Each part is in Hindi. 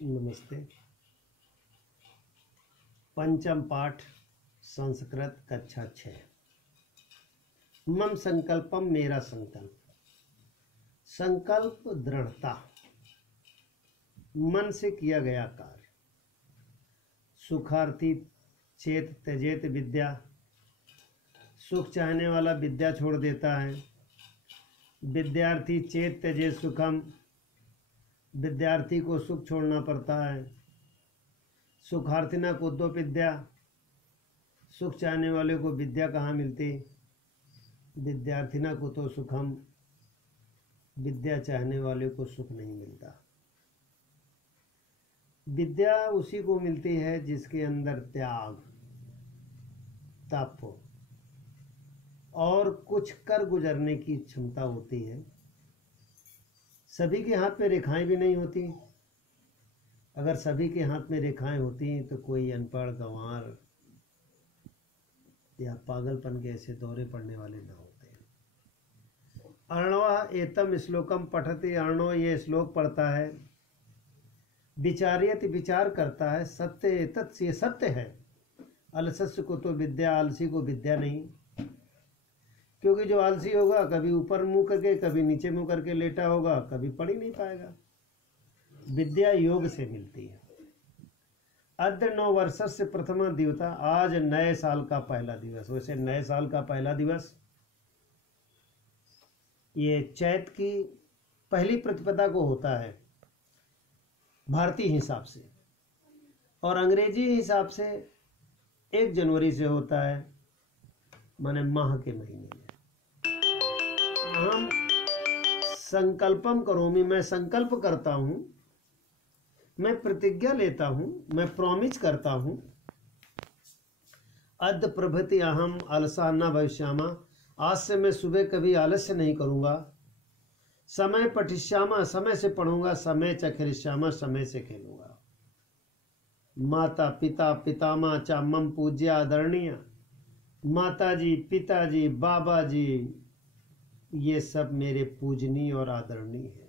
नमस्ते। पंचम पाठ संस्कृत कक्षा 6। मम संकल्पम मेरा संकल्प। संकल्प दृढ़ता, मन से किया गया कार्य। सुखार्थी चेत त्यजेत विद्या। सुख चाहने वाला विद्या छोड़ देता है। विद्यार्थी चेत त्यजेत सुखम। विद्यार्थी को सुख छोड़ना पड़ता है। सुखार्थिना कुतो विद्या। सुख चाहने वाले को विद्या कहाँ मिलती। विद्यार्थिना कुतो सुखम। विद्या चाहने वाले को सुख नहीं मिलता। विद्या उसी को मिलती है जिसके अंदर त्याग, तप और कुछ कर गुजरने की क्षमता होती है। सभी के हाथ में रेखाएं भी नहीं होती। अगर सभी के हाथ में रेखाएं होती तो कोई अनपढ़, गंवार या पागलपन के ऐसे दौरे पड़ने वाले ना होते। अर्णवा एतम श्लोकम पठते। अर्णव ये श्लोक पढ़ता है। विचार्यत विचार करता है। सत्य एतत् ये सत्य है। अलसस्य को तो विद्या, आलसी को विद्या नहीं। क्योंकि जो आलसी होगा कभी ऊपर मुंह करके, कभी नीचे मुंह करके लेटा होगा, कभी पढ़ ही नहीं पाएगा। विद्या योग से मिलती है। अद्य 9 वर्ष से प्रथमा दिवता। आज नए साल का पहला दिवस। वैसे नए साल का पहला दिवस ये चैत की पहली प्रतिपदा को होता है भारतीय हिसाब से, और अंग्रेजी हिसाब से 1 जनवरी से होता है, माने माह के महीने में। हम संकल्पम करोमि, मैं संकल्प करता हूं, मैं प्रतिज्ञा लेता हूं, मैं प्रॉमिस करता हूं। अद्य प्रभृति अहम अलसा न भविष्यामा। आज से मैं सुबह कभी आलस्य नहीं करूंगा। समय पठिष्यामा, समय से पढ़ूंगा। समय च खेलिष्यामा, समय से खेलूंगा। माता पिता पितामह च मम पूज्या आदरणीय। माताजी, पिताजी, बाबा जी, ये सब मेरे पूजनीय और आदरणीय है।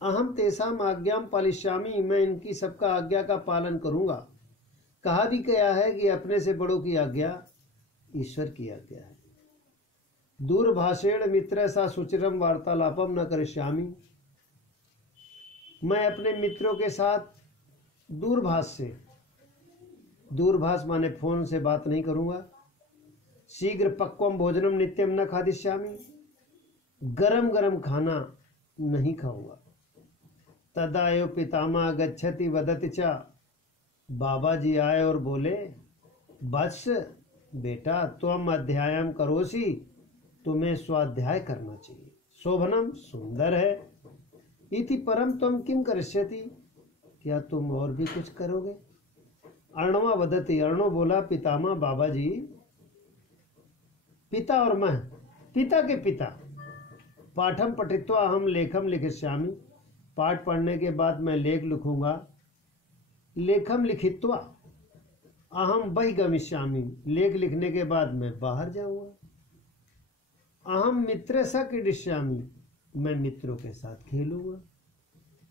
अहम तेसाम आज्ञाम पालिष्यामि, मैं इनकी सबका आज्ञा का पालन करूंगा। कहा भी गया है कि अपने से बड़ों की आज्ञा ईश्वर की आज्ञा है। दूरभाषेण मित्र सा सुचिरम वार्तालापम न करिष्यामि, मैं अपने मित्रों के साथ दूरभाष से, दूरभाष माने फोन से बात नहीं करूंगा। शीघ्र पक्वम भोजनम नित्यम न खादिष्यामि, गरम गरम खाना नहीं खाऊंगा। तदा एव पितामह गच्छति वदति च, बाबा जी आए और बोले, वत्स बेटा त्वम अध्यायम करोसि, तुम्हें स्वाध्याय करना चाहिए। शोभनम सुंदर है। इति परम त्वम किम करिष्यति, क्या तुम और भी कुछ करोगे। अर्णवा वदति, अर्णव बोला, पितामह बाबा जी, पिता और मैं, पिता के पिता। पाठम पठित्वा हम लेखम लिखिष्यामि, पाठ पढ़ने के बाद मैं लेख लिखूंगा। लेखम लिखित्वा अहम बहिगमिष्यामि, लेख लिखने के बाद मैं बाहर जाऊंगा। अहम मित्र स क्रीडिष्यामि, मैं मित्रों के साथ खेलूंगा।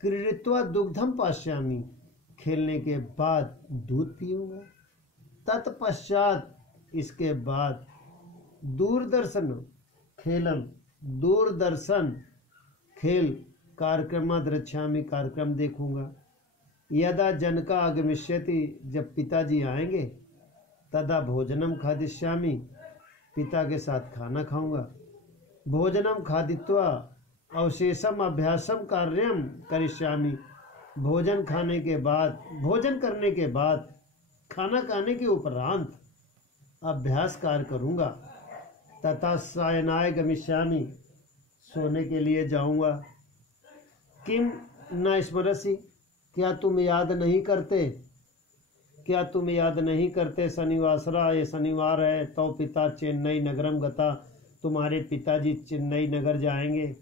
क्रीडित्वा दुग्धम पास्यामि, खेलने के बाद दूध पीऊंगा। तत्पश्चात, इसके बाद दूरदर्शन खेलम, दूरदर्शन खेल कार्यक्रम दृश्यामि, कार्यक्रम देखूंगा। यदा जनका आगमिष्यति, जब पिताजी आएंगे। तदा भोजनम खादिष्यामि, पिता के साथ खाना खाऊंगा। भोजनम खादित्वा अवशेषम अभ्यासम कार्यम करिष्यामि, भोजन खाने के बाद, भोजन करने के बाद, खाना खाने के उपरांत अभ्यास कार्य करूंगा। तथा शयनाय गमिष्यामि, सोने के लिए जाऊंगा। किम न स्मरसि, क्या तुम याद नहीं करते, क्या तुम याद नहीं करते। शनिवासरा, ये शनिवार है। तो पिता चेन्नई नगरम गता, तुम्हारे पिताजी चेन्नई नगर जाएंगे।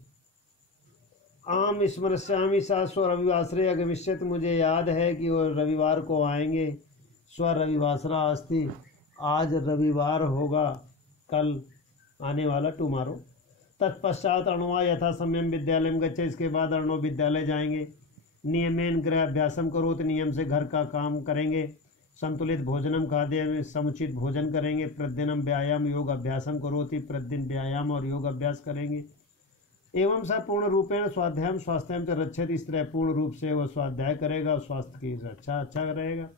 आम स्मरस्यामि सा स्व रविवासरे अगमिष्यत, मुझे याद है कि वो रविवार को आएंगे। स्व रविवासरा अस्ति, आज रविवार होगा, कल आने वाला, टुमारो। तत्पश्चात अर्णवा यथा समय विद्यालय में गच्छे, इसके बाद अर्णव विद्यालय जाएंगे। नियमेन गृह अभ्यासम करोति, नियम से घर का काम करेंगे। संतुलित भोजनम खाद्य, समुचित भोजन करेंगे। प्रतिदिनम व्यायाम योग अभ्यासम करोति, प्रतिदिन व्यायाम और योग अभ्यास करेंगे। एवं स पूर्ण रूपेण स्वाध्याय स्वास्थ्य च रक्षति, इस तरह पूर्ण रूप से वह स्वाध्याय करेगा और स्वास्थ्य की रक्षा अच्छा रहेगा।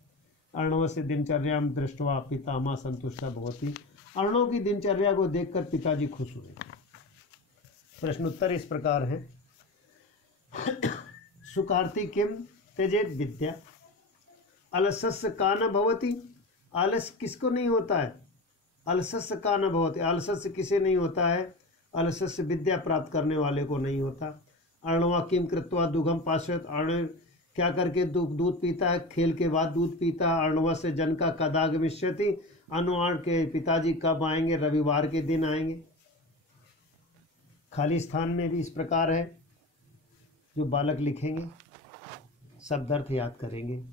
अर्णवस्य दिनचर्या दृष्टवा पितामह संतुष्ट भवति, अर्णव की दिनचर्या को देखकर पिताजी खुश हुए। प्रश्नोत्तर इस प्रकार है। सुकार्ति किम त्यजेत विद्या, अलसस्य का न भवति, आलस किसको नहीं होता है? अलसस्य का न भवति, आलस्य किसे नहीं होता है? अलसस्य विद्या प्राप्त करने वाले को नहीं होता। अर्णवा किम कृत्वा दुघम पाश्यत, अर्ण क्या करके दूध पीता है? खेल के बाद दूध पीता है। अर्णव से जन का कदागमिष्यति, अनुआण के पिताजी कब आएंगे? रविवार के दिन आएंगे। खाली स्थान में भी इस प्रकार है, जो बालक लिखेंगे शब्दार्थ याद करेंगे।